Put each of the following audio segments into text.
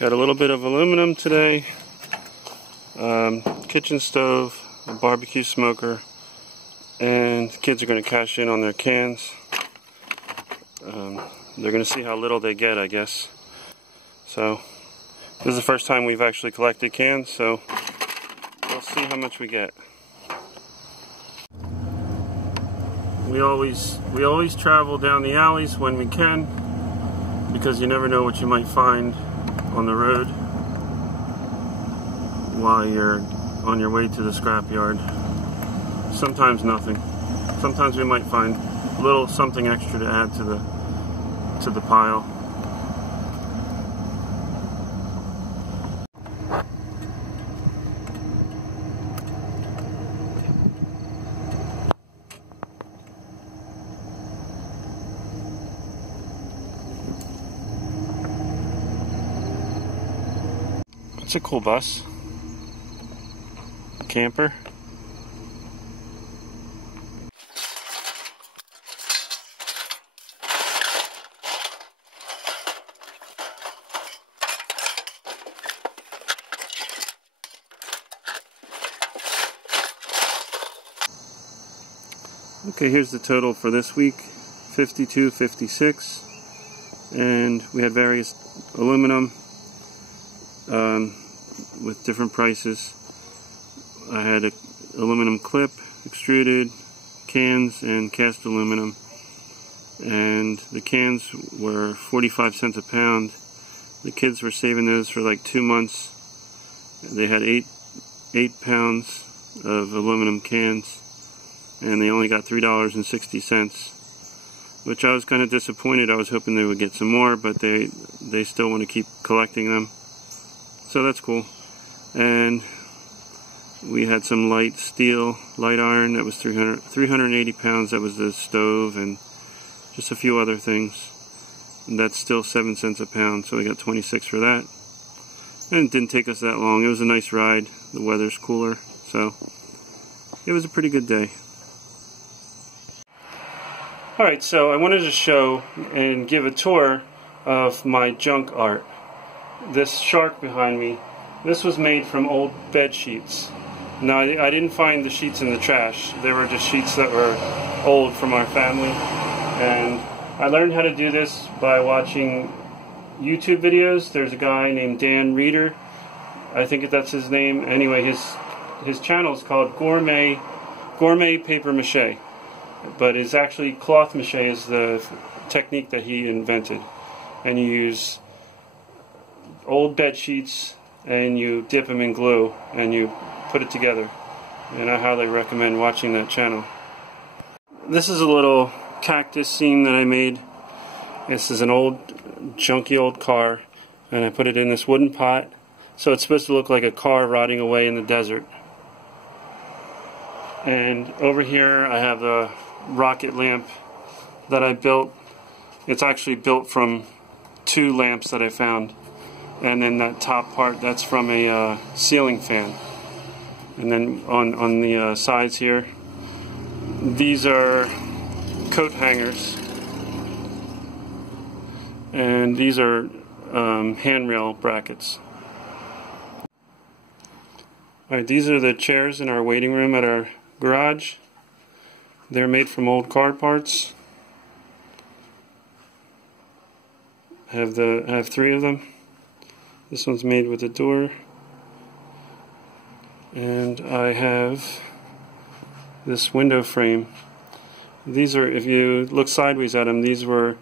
Got a little bit of aluminum today, kitchen stove, a barbecue smoker, and the kids are going to cash in on their cans. They're going to see how little they get, I guess. So, this is the first time we've actually collected cans, so we'll see how much we get. We always travel down the alleys when we can, because you never know what you might find on the road while you're on your way to the scrapyard. Sometimes nothing. Sometimes we might find a little something extra to add to the pile. It's a cool bus. Camper. Okay, here's the total for this week, $52.56, and we had various aluminum with different prices. I had an aluminum clip, extruded, cans, and cast aluminum, and the cans were 45 cents a pound. The kids were saving those for like 2 months. They had 8 pounds of aluminum cans, and they only got $3.60, which I was kind of disappointed. I was hoping they would get some more, but they still want to keep collecting them, so that's cool. And we had some light steel, light iron that was 380 pounds. That was the stove, and just a few other things, and that's still 7 cents a pound, so we got 26 for that. And it didn't take us that long. It was a nice ride. The weather's cooler, so it was a pretty good day. Alright, so I wanted to show and give a tour of my junk art. This shark behind me, this was made from old bed sheets. Now, I didn't find the sheets in the trash. They were just sheets that were old from our family. And I learned how to do this by watching YouTube videos. There's a guy named Dan Reeder. I think that's his name. Anyway, his channel is called Gourmet Paper Mache. But it's actually cloth mache is the technique that he invented. And you use old bed sheets and you dip them in glue and you put it together. And I highly recommend watching that channel. This is a little cactus scene that I made. This is an old, junky old car, and I put it in this wooden pot, so it's supposed to look like a car rotting away in the desert. And over here I have a rocket lamp that I built. It's actually built from 2 lamps that I found. And then that top part, that's from a ceiling fan. And then on the sides here, these are coat hangers. And these are handrail brackets. Alright, these are the chairs in our waiting room at our garage. They're made from old car parts. I have 3 of them. This one's made with a door, and I have this window frame. These are, if you look sideways at them, these were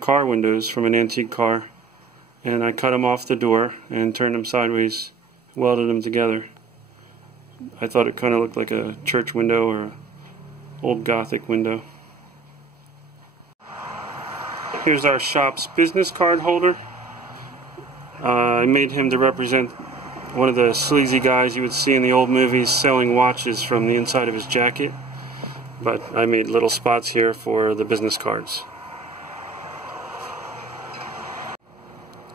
car windows from an antique car, and I cut them off the door and turned them sideways, welded them together. I thought it kind of looked like a church window or an old Gothic window. Here's our shop's business card holder. I made him to represent one of the sleazy guys you would see in the old movies selling watches from the inside of his jacket, but I made little spots here for the business cards.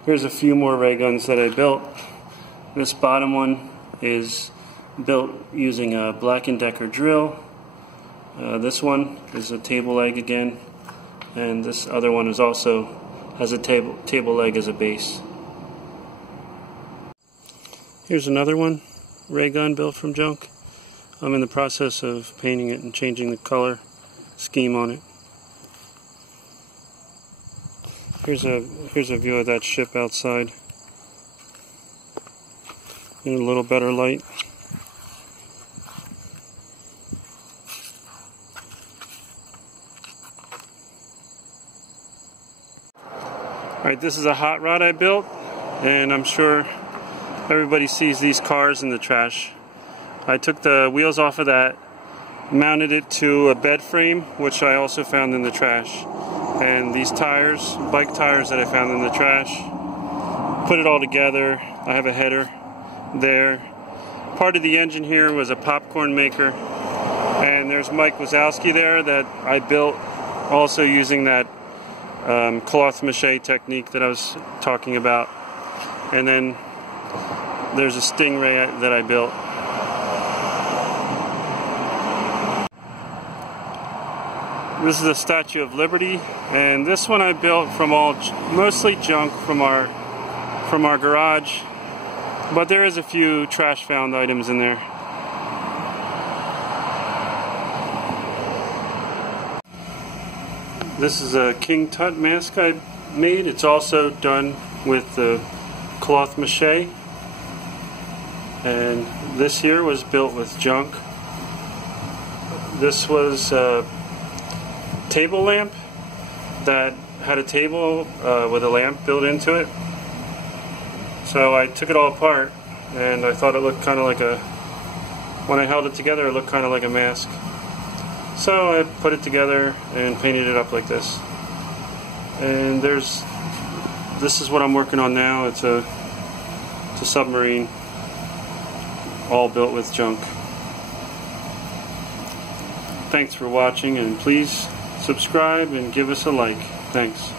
Here's a few more ray guns that I built. This bottom one is built using a Black & Decker drill. This one is a table leg again, and this other one is also has a table leg as a base. Here's another one, ray gun built from junk. I'm in the process of painting it and changing the color scheme on it. Here's a view of that ship outside in a little better light. Alright, this is a hot rod I built, and I'm sure everybody sees these cars in the trash. I took the wheels off of that, mounted it to a bed frame, which I also found in the trash, and these tires, bike tires that I found in the trash. Put it all together. I have a header there. Part of the engine here was a popcorn maker, and there's Mike Wazowski there that I built also using that cloth mache technique that I was talking about. And then there's a Stingray that I built. This is the Statue of Liberty, and this one I built from mostly junk from our garage, but there is a few trash found items in there. This is a King Tut mask I made. It's also done with the cloth mache, and this here was built with junk. This was a table lamp that had a table with a lamp built into it. So I took it all apart, and I thought it looked kind of like when I held it together, it looked kind of like a mask. So I put it together and painted it up like this. And this is what I'm working on now. It's a submarine, all built with junk. Thanks for watching, and please subscribe and give us a like. Thanks.